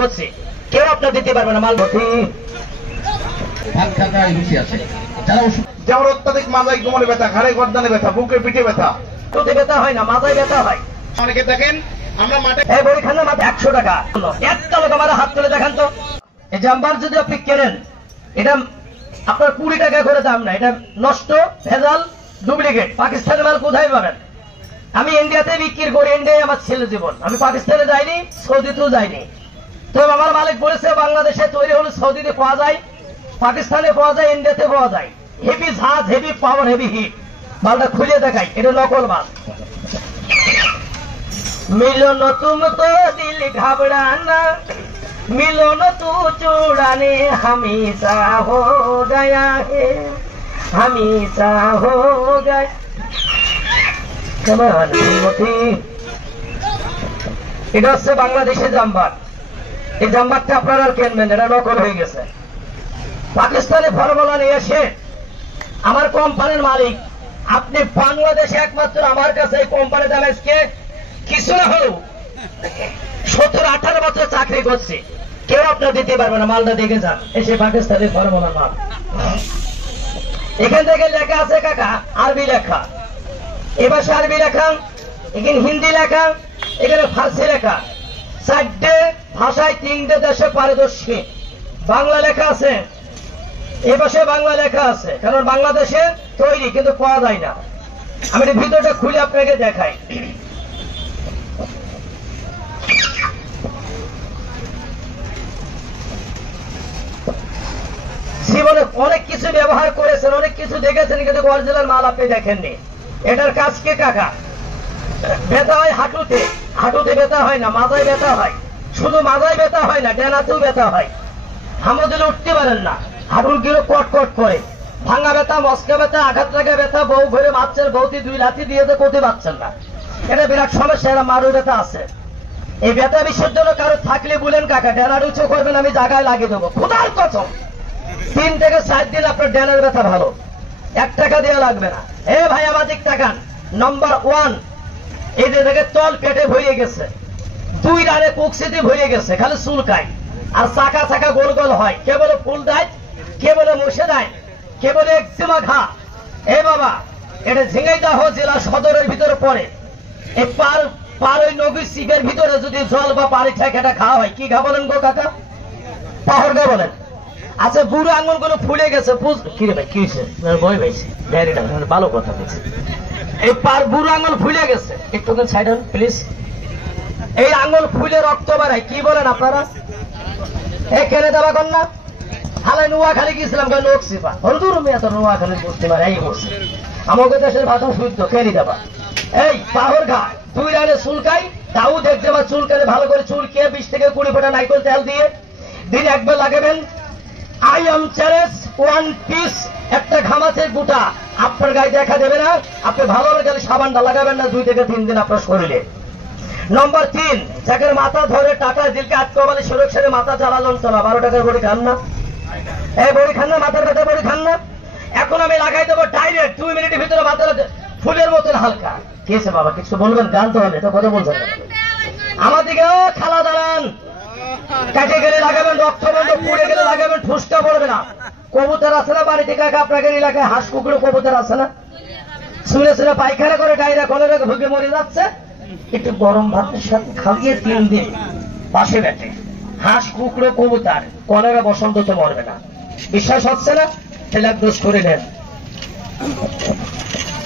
করছি, কেউ আপনার দিতে পারবে না মাল। যেমন অত্যাধিক মাথায় কোমরে ব্যথা, ঘাড়ে গর্দানে ব্যথা, বুকে পিঠে ব্যথা, হাঁটুতে ব্যথা হয় না, মাথায় ব্যথা হয়। অনেকে দেখেন আমরা মাঠে এই বড়ি খান না, মাত্র 100 টাকা। একটা লোক আমার হাত তুলে দেখান তো। এই জাম্পার যদি আপনি কেনেন, এটা আপনার 20 টাকা করে দাম না, এটা নষ্ট, ভেজাল, ডুপ্লিকেট। পাকিস্তানের মাল কোথায় পাবেন? আমি ইন্ডিয়াতে বিক্রি করি, ইন্ডিয়ায় আমার ছেলে জীবন। আমি পাকিস্তানে যাইনি, সৌদিতেও যাইনি। তো আমার মালিক বলেছে বাংলাদেশে তৈরি হলে সৌদিতে পাওয়া যায়, পাকিস্তানে পাওয়া যায়, ইন্ডিয়াতে পাওয়া যায়। হেভি ঝাঁজ, হেভি পাওয়ার, হেভি হিট। মালটা খুলে দেখাই, এটা নকল মাল। मिलन तुम तो दिल घबराना, मिलन तू चुड़ाने हमेशा हो गया है, हमेशा हो गया। এটা হচ্ছে বাংলাদেশের জাম্বার। এই জাম্বারটা আপনারা কেনবেন, এটা নকল হয়ে গেছে। পাকিস্তানে ফর্মুলা নিয়ে এসে আমার কোম্পানির মালিক, আপনি বাংলাদেশে একমাত্র আমার কাছে এই কোম্পানি দাম আজকে কিছু না হলেও 17-18 বছর চাকরি করছে, কেউ আপনার দিতে পারবে না। মালটা দেখে যান, এসে পাকিস্তানের ফর্মুলা মাল। এখান থেকে লেখা আছে কাকা আরবি লেখা, এবার আরবি লেখা, এখানে হিন্দি লেখা, এখানে ফার্সি লেখা। 4টে ভাষায় 3টে দেশে পারদর্শী। বাংলা লেখা আছে, এ পাশে বাংলা লেখা আছে, কারণ বাংলাদেশে তৈরি কিন্তু পাওয়া যায় না। আমি ভিতরটা খুলে আপনাকে দেখাই। জীবনে অনেক কিছু ব্যবহার করেছেন, অনেক কিছু দেখেছেন, কিন্তু অরিজিনাল মাল আপনি দেখেননি। এটার কাজ কি কাকা? ব্যথা হয় হাঁটুতে, হাঁটুতে ব্যথা হয় না, মাথায় ব্যথা হয়। শুধু মাথায় ব্যথা হয় না, ডেনাতেও ব্যথা হয়। হামো দিলে উঠতে পারেন না, হাঁটুর গিয়ে কট কট করে, ভাঙা ব্যথা, মস্কা ব্যথা, আঘাত লাগা ব্যথা, বউ ঘরে বাচ্চার বউতি 2 লাথি দিয়ে তো করতে পারছেন না। এটা বিরাট সমস্যা, এরা মারু ব্যথা আছে। এই ব্যথা বিষয়ের জন্য কারো থাকলে বলেন কাকা ডেনার উঁচু করবেন, আমি জায়গায় লাগিয়ে দেবো, খোদার কসম। 3 থেকে 4 দিন আপনার ডেনার ব্যথা ভালো, 1 টাকা দেওয়া লাগবে না। এ ভাই আমার দিক তাকান। নম্বর 1, এই যে দেখে তল পেটে ভরে গেছে, 2 রানে কুকসিতে ভরে গেছে, খালি চুলকায় আর চাকা চাকা গোল গোল হয়। কে বলে ফুল দেয়, কে বলে মুছে দেয়, কে বলে একজিমা ঘা। এ বাবা, এটা ঝিঙাইদহ জেলা সদরের ভিতরে পড়ে। এই পার ওই নবী শিবের ভিতরে যদি জল বা পানি থাকে, এটা খাওয়া হয়। কি ঘা বলেন গো কাকা? পাহর ঘা বলেন। আচ্ছা, বুড়ো আঙুল গুলো ফুলে গেছে, কি রে ভাই কি হয়েছে? বই ভাইছি ভালো কথা বলছে। এই বুড়ো আঙুল ফুলে গেছে, একটু সাইড হন প্লিজ। এই আঙুল ফুলে রক্ত বাড়ায়, কি বলেন আপনারা? এ কেনে দেওয়া কর না, হালাই নোয়াখালী গিয়েছিলাম, নোকসিপা হলদুর মেয়ে তো নোয়াখালী বুঝতে পারে, এই বলছে আমাকে দেশের ভাষা শুদ্ধ কেনি দেবা। এই পাহর ঘা 2 রানে চুলকাই, তাও দেখতে বা চুলকালে ভালো করে চুলকে 20 থেকে 20 ফোঁটা নাইকল তেল দিয়ে দিন একবার লাগাবেন। আই এম চ্যালেঞ্জ 1 পিস, একটা ঘামাচের গোটা আপনার গায়ে দেখা দেবে না। আপনি ভালো গেলে সাবানটা লাগাবেন না 2 থেকে 3 দিন আপনার শরীরে। নম্বর 3, যাকে মাথা ধরে টাকা দিলকে আটকাবালি সড়ক ছেড়ে মাথা চালালন চলা, 12 টাকার বড়ি খান না, এই বড়ি খান না, মাথার ব্যথা বড়ি খান না। এখন আমি লাগাই দেবো ডাইরেক্ট 2 মিনিটের ভিতরে মাথা ফুলের মতন হালকা। কি আছে বাবা, কিছু বলবেন? গান তো হবে, তো কথা বলছেন আমার দিকে। খালা দাঁড়ান, কাটে গেলে লাগাবেন, রক্ত বন্ধ, পুড়ে গেলে লাগাবেন, ঠুসটা পড়বে না। কবুতর আছে না বাড়িতে কাকা আপনাদের এলাকায়? হাঁস কুকুর কবুতর আছে না? শুনে শুনে পায়খানা করে ডায়রিয়া কলেরা ভুগে মরে যাচ্ছে। একটু গরম ভাতের সাথে খাইয়ে 3 দিন পাশে বেটে, হাঁস কুকুরো কবুতর কলেরা বসন্ত তো মরবে না। বিশ্বাস হচ্ছে না? তাহলে 1 ডোজ করে নেন।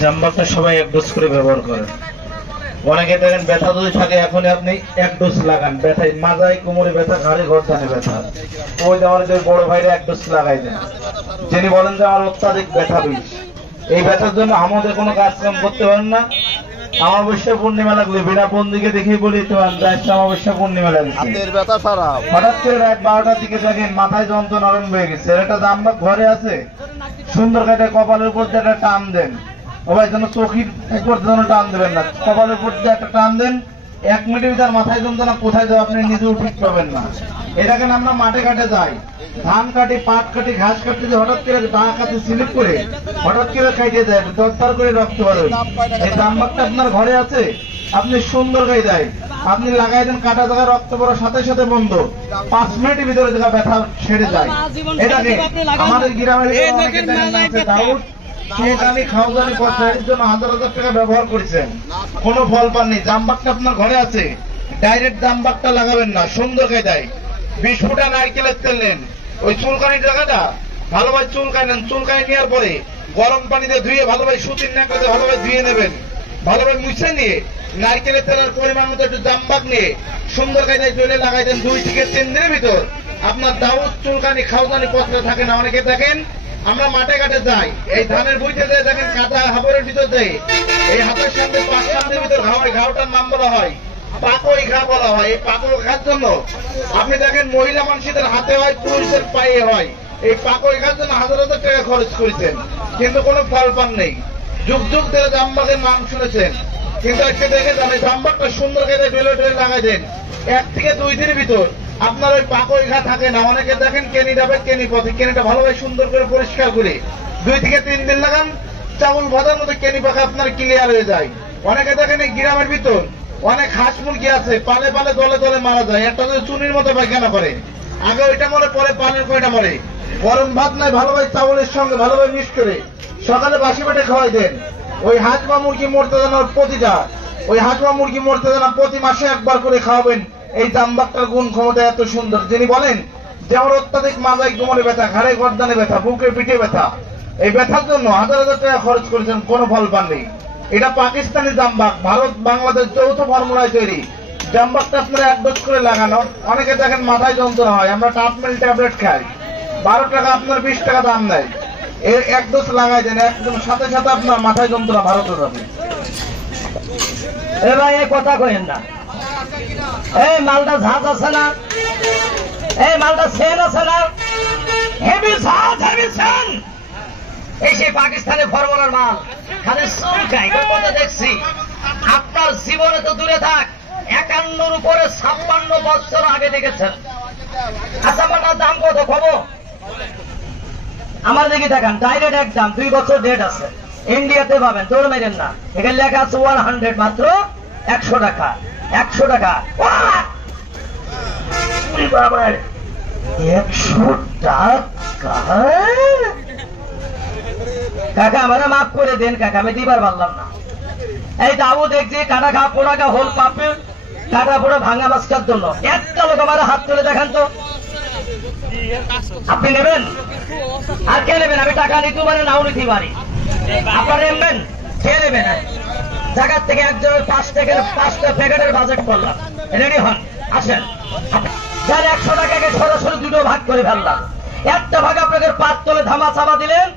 জাম্বারটা সবাই 1 ডোজ করে ব্যবহার করেন। অনেকে দেখেন ব্যথা যদি থাকে, এখন আপনি 1 ডোজ লাগান। ব্যথা মাথায় কোমরে ব্যথা, ঘাড়ে গর্দানে ব্যথা, ওই আমার বড় ভাইরা 1 ডোজ লাগাই দেন। যিনি বলেন যে আমার অত্যাধিক ব্যথা বিষ, এই ব্যথার জন্য আমাদের কোনো কাজ কাম করতে পারেন না। অমাবস্যা পূর্ণিমা লাগলে বিনা বন্দিকে দেখিয়ে বলি তো অমাবস্যা পূর্ণিমা লাগছে, হঠাৎ করে রাত 12টার দিকে দেখেন মাথায় যন্ত্রণা আরম্ভ হয়ে গেছে। একটা জাম্বার ঘরে আছে, সুন্দর কাটে কপালের উপর দিয়ে একটা টান দেন। ও ভাই যেন চোখের উপর যেন টান দেবেন না, কপালের উপর দিয়ে একটা টান দেন, 1 মিনিটের ভিতর মাথায় যন্ত্রণা কোথায় যাবে আপনি নিজেও ঠিক পাবেন না। এটাকে আমরা মাঠে ঘাটে যাই, ধান কাটি, পাট কাটি, ঘাস কাটি, হঠাৎ করে ডা কাটি স্লিপ করে হঠাৎ করে কাটিয়ে যায়, দরদর করে রক্ত বেরোয়। এই জামবাগটা আপনার ঘরে আছে, আপনি সুন্দর গায়ে যায়, আপনি লাগাই দেন, কাটা জায়গায় রক্ত পড়ার সাথে সাথে বন্ধ, 5 মিনিটের ভিতরে জায়গা ব্যথা সেরে যায়। এটা নিয়ে আমাদের গ্রামের দাউদ খেয়ে খাওয়ানি পথের জন্য হাজার হাজার টাকা ব্যবহার করেছেন, কোনো ফল পাননি। জামবাগটা আপনার ঘরে আছে, ডাইরেক্ট জামবাগটা লাগাবেন না, সুন্দর গায়ে যায়। 20 ফুটা নারকেলের তেল নেন, ওই চুলকানির জায়গাটা ভালোভাবে চুলকাই নেন, চুলকাই নেওয়ার পরে গরম পানিতে ধুয়ে ভালোভাবে সুতির ন্যাকড়াতে ভালোভাবে ধুয়ে নেবেন, ভালোভাবে মুছে নিয়ে নারকেলের তেলের পরিমাণ মতো একটু জামবাগ নিয়ে সুন্দর কায়দায় জলে লাগাই দেন। 2 থেকে 3 দিনের ভিতর আপনার দাউদ চুলকানি খাওয়ানি পত্র থাকে না। অনেকে দেখেন আমরা মাঠে ঘাটে যাই, এই ধানের বইতে যায় দেখেন কাঁটা হাবরের ভিতর দেয়, এই হাতের সামনে 5 সামনের ভিতর ঘা হয়, ঘাওটার নাম বলা হয় পাকই ঘা বলা হয়। এই পাকই ঘার জন্য আপনি দেখেন মহিলা মানুষদের হাতে হয়, পুরুষদের পায়ে হয়। এই পাকই ঘার জন্য হাজার হাজার টাকা খরচ করেছেন, কিন্তু কোনো ফল পান নেই। যুগ যুগ ধরে জামবাগের নাম শুনেছেন, কিন্তু আজকে দেখে যান এই জামবাগটা সুন্দর করে ঢেলে ঢেলে লাগাই দেন, 1 থেকে 2 দিনের ভিতর আপনার ওই পাকই ঘা থাকে না। অনেকে দেখেন কেনি যাবে, কেনি পথে, কেনিটা ভালোভাবে সুন্দর করে পরিষ্কার করে 2 থেকে 3 দিন লাগান, চাউল ভাজার মতো কেনি পাকা আপনার ক্লিয়ার হয়ে যায়। অনেকে দেখেন এই গ্রামের ভিতর অনেক হাঁস মুরগি আছে, পালে পালে দলে দলে মারা যায়, একটা যদি চুনির মতো পায়খানা করে, আগে ওইটা মরে, পরে পানির কয়টা মরে। গরম ভাত নাই, ভালোভাবে চাউলের সঙ্গে ভালোভাবে মিক্স করে সকালে বাসি পেটে খাওয়াই দেন। ওই হাঁস বা মুরগি মরতে দেন, প্রতিটা ওই হাঁস বা মুরগি মরতে দেন, প্রতি মাসে একবার করে খাওয়াবেন। এই জামবাগটার গুণ ক্ষমতা এত সুন্দর। যিনি বলেন যে আমার অত্যাধিক মাথায় কোমরে ব্যথা, ঘাড়ে গর্দানে ব্যথা, বুকে পিঠে ব্যথা, এই ব্যথার জন্য হাজার হাজার টাকা খরচ করেছেন, কোনো ফল পাননি। এটা পাকিস্তানি জামবাগ, ভারত বাংলাদেশ যৌথ ফর্মুলায় তৈরি। জামবাগটা আপনারা 1 ডোজ করে লাগানো। অনেকে দেখেন মাথায় যন্ত্রণা হয়, আমরা টাপমেল ট্যাবলেট খাই, 12 টাকা, আপনার 20 টাকা দাম নেয়। এর 1 ডোজ লাগাই দেন, একদম সাথে সাথে আপনার মাথায় যন্ত্রণা ভালো হয়ে যাবে। এ ভাই এই কথা কইেন না, এই মালটা ঝাঁজ আছে না, এই মালটা সেন আছে না, হেভি ঝাঁজ, হেভি সেন, এই সেই পাকিস্তানের ফর্মুলার মাল, খালি চুলকাই কথা দেখছি। আপনার জীবনে তো দূরে থাক, 51 উপরে 56 বছর আগে দেখেছেন। আচ্ছা মালটার দাম কত খবর আমার দিকে দেখান, ডাইরেক্ট একদম 2 বছর ডেট আছে, ইন্ডিয়াতে পাবেন, তোর মেরেন না। এখানে লেখা আছে 100, মাত্র 100 টাকা, 100 টাকা। 100 টাকা কাকা, আমারা মাফ করে দেন কাকা, আমি দিবার পারলাম না। এই দাবু দেখছি কাটা খা পোড়া খা হোল পাপে কাটা পোড়া ভাঙা মাছটার জন্য একটা লোক আমার হাত তুলে দেখান তো। আপনি নেবেন আর কে নেবেন? আমি টাকা নিতে পারি, নাও নিতে পারি, আপনারা নেবেন, খেয়ে নেবেন। জায়গার থেকে একজনের 5টা প্যাকেটের বাজেট করলাম, রেডি হন, আসেন। যার 100 টাকাকে সরাসরি 2 ভাগ করে ফেললাম, একটা ভাগ আপনাদের 5 তলে ধামা চাপা দিলেন।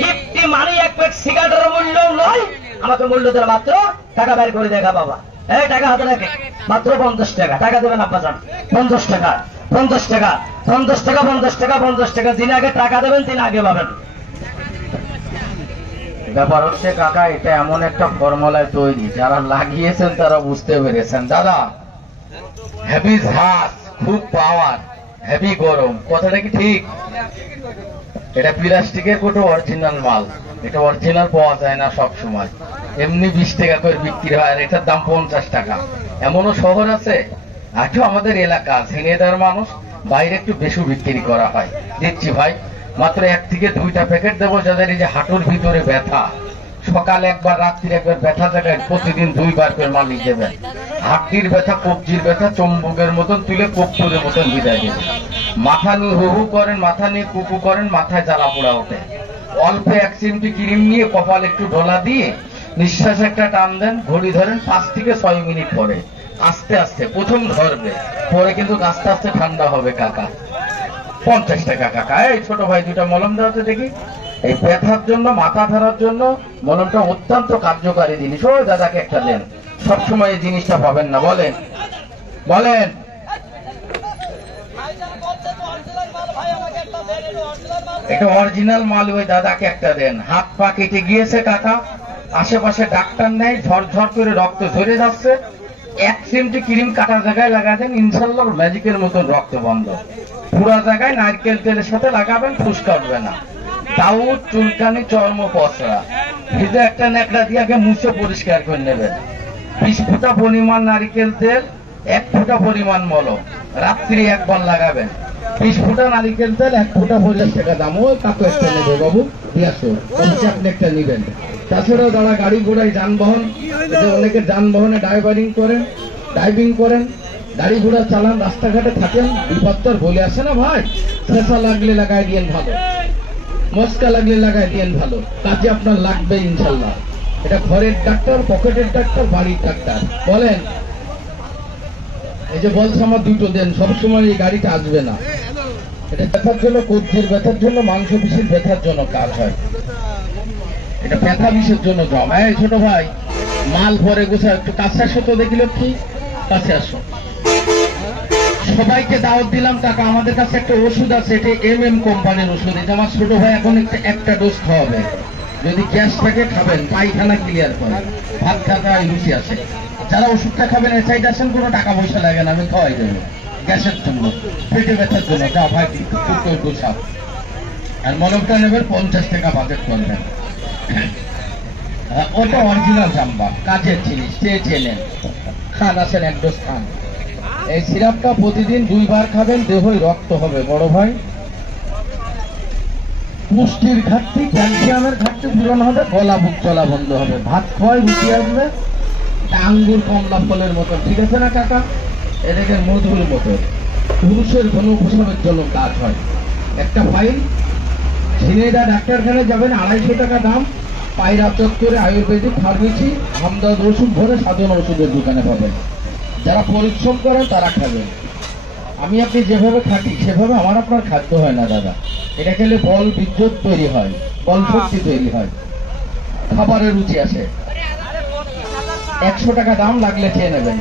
50 মানি 1 প্যাক সিগারেটের মূল্য নয়, আমাকে মূল্য দিলে মাত্র টাকা বের করে দেখা বাবা। এই টাকা হাতে রাখে, মাত্র 50 টাকা। টাকা দেবেন আব্বা যান, 50 টাকা, 50 টাকা, 50 টাকা, 50 টাকা, 50 টাকা। যিনি আগে টাকা দেবেন তিনি আগে পাবেন। ব্যাপার হচ্ছে কাকা, এটা এমন একটা ফর্মুলায় তৈরি, যারা লাগিয়েছেন তারা বুঝতে পেরেছেন। দাদা হেভি ঝাঁজ, খুব পাওয়ার, হেভি গরম, কথাটা কি ঠিক? এটা প্লাস্টিকের কোনো অরিজিনাল মাল, এটা অরিজিনাল পাওয়া যায় না সব সময়, এমনি 20 টাকা করে বিক্রি হয়, আর এটার দাম 50 টাকা। এমনও শহর আছে, আজও আমাদের এলাকা ঝিনেদার মানুষ, বাইরে একটু বেশি বিক্রি করা হয়। দিচ্ছি ভাই, মাত্র 1 থেকে 2টা প্যাকেট দেবো, যাদের এই যে হাঁটুর ভিতরে ব্যথা, সকালে একবার রাত্রির একবার ব্যথা জায়গায় প্রতিদিন 2 বার করে মালিশ দেবেন। হাড্ডির ব্যথা, কবজির ব্যথা চম্বুকের মতন তুলে কপ্পুরের মতন বিদায় দেবেন। মাথা নিয়ে হু হু করেন, মাথা নিয়ে কুকু করেন, মাথায় জ্বালা পোড়া ওঠে, অল্প 1 চিমটি ক্রিম নিয়ে কপাল একটু ঢোলা দিয়ে নিঃশ্বাস একটা টান দেন, ঘড়ি ধরেন 5 থেকে 6 মিনিট পরে আস্তে আস্তে প্রথম ধরবে, পরে কিন্তু আস্তে আস্তে ঠান্ডা হবে কাকা। 50 টাকা কাকা। এই ছোট ভাই 2টা মলম দেওয়াতে দেখি। এই ব্যথার জন্য, মাথা ধরার জন্য মলমটা অত্যন্ত কার্যকারী জিনিস। ও দাদাকে একটা দেন, সবসময় এই জিনিসটা পাবেন না, বলেন বলেন। এটা অরিজিনাল মাল, ওই দাদাকে একটা দেন। হাত পা কেটে গিয়েছে কাকা, আশেপাশে ডাক্তার নেই, ঝরঝর করে রক্ত ঝরে যাচ্ছে, 1 চিমটি ক্রিম কাটা জায়গায় লাগাবেন, ইনশাল্লাহ ম্যাজিকের মতন রক্ত বন্ধ। পুরা জায়গায় নারকেল তেলের সাথে লাগাবেন, ফুসকা উঠবে না। দাউদ, চুলকানি, চর্ম পসরা, ভিজে একটা ন্যাকড়া দিয়ে আগে মুছে পরিষ্কার করে নেবেন। 20 ফুটা পরিমাণ নারকেল তেল, 1 ফুটা পরিমাণ মলম, রাত্রি একবার লাগাবেন। 20 ফুটা নারকেল তেল, 1 ফুটা 50 টাকা দাম। ওই কাকু একটা নেবে বাবু, দিয়ে আসো, আপনি একটা নেবেন। তাছাড়াও যারা গাড়ি ঘোড়ায় যানবাহন, অনেকে যানবাহনে ড্রাইভিং করেন, গাড়ি ঘোড়া চালান, রাস্তাঘাটে থাকেন, বিপদ তো আর বলে আসে না ভাই। শেষা লাগলে লাগাই দিয়েন ভালো, মস্কা লাগলে লাগাই দিয়েন ভালো, কাজে আপনার লাগবে ইনশাল্লাহ। এটা ঘরের ডাক্তার, পকেটের ডাক্তার, বাড়ির ডাক্তার। বলেন, এই যে বলছে আমার দুটো দেন, সবসময় এই গাড়িটা আসবে না। এটা ব্যথার জন্য, কবজির ব্যথার জন্য, মাংস পেশির ব্যথার জন্য কাজ হয়। এটা ব্যথা বিষের জন্য জম। এই ছোট ভাই, মাল ভরে গোছা, একটু কাছে আসো তো, দেখিল কি কাছে আসো। সবাইকে দাওয়াত দিলাম টাকা। আমাদের কাছে একটা ওষুধ আছে, এটা MM কোম্পানির ওষুধ। এটা আমার ছোট ভাই এখন একটা ডোজ খাওয়াবে। যদি গ্যাস থাকে খাবেন, পায়খানা ক্লিয়ার করে, ভাত খাতা রুচি আছে। যারা ওষুধটা খাবেন এর সাইড আসেন, কোনো টাকা পয়সা লাগে না, আমি খাওয়াই দেবো। গ্যাসের জন্য, পেটে ব্যথার জন্য, যা ভাই গোছাও। আর মলমটা নেবেন 50 টাকা বাজেট করবেন। ওটা অরিজিনাল জাম্বা, কাজের জিনিস, চেনেন। খান, আসেন, 1 ডোজ খান। এই সিরাপটা প্রতিদিন 2 বার খাবেন, দেহই রক্ত হবে বড় ভাই। পুষ্টির ঘাটতি, ক্যালসিয়ামের ঘাটতি পূরণ হবে, গলা বুক চলা বন্ধ হবে, ভাত খাওয়াই রুচি আসবে। আঙ্গুর কমলা ফলের মতো, ঠিক আছে না কাকা? এটাকে মধুর মতো। পুরুষের ঘন উপশমের জন্য কাজ হয়। একটা ফাইল ঝিনাইদহ ডাক্তারখানায় যাবেন, 250 টাকা দাম। পায়রা চত্বরে আয়ুর্বেদিক ফার্মেসি, হামদর্দ ওষুধ ভরে সাধারণ ওষুধের দোকানে পাবেন। যারা পরিশ্রম করেন তারা খাবেন। আমি আপনি যেভাবে থাকি সেভাবে আমার আপনার খাদ্য হয় না দাদা। এটা খেলে বল বিদ্যুৎ তৈরি হয়, বল শক্তি তৈরি হয়, খাবারের রুচি আসে। 100 টাকা দাম, লাগলে খেয়ে নেবেন।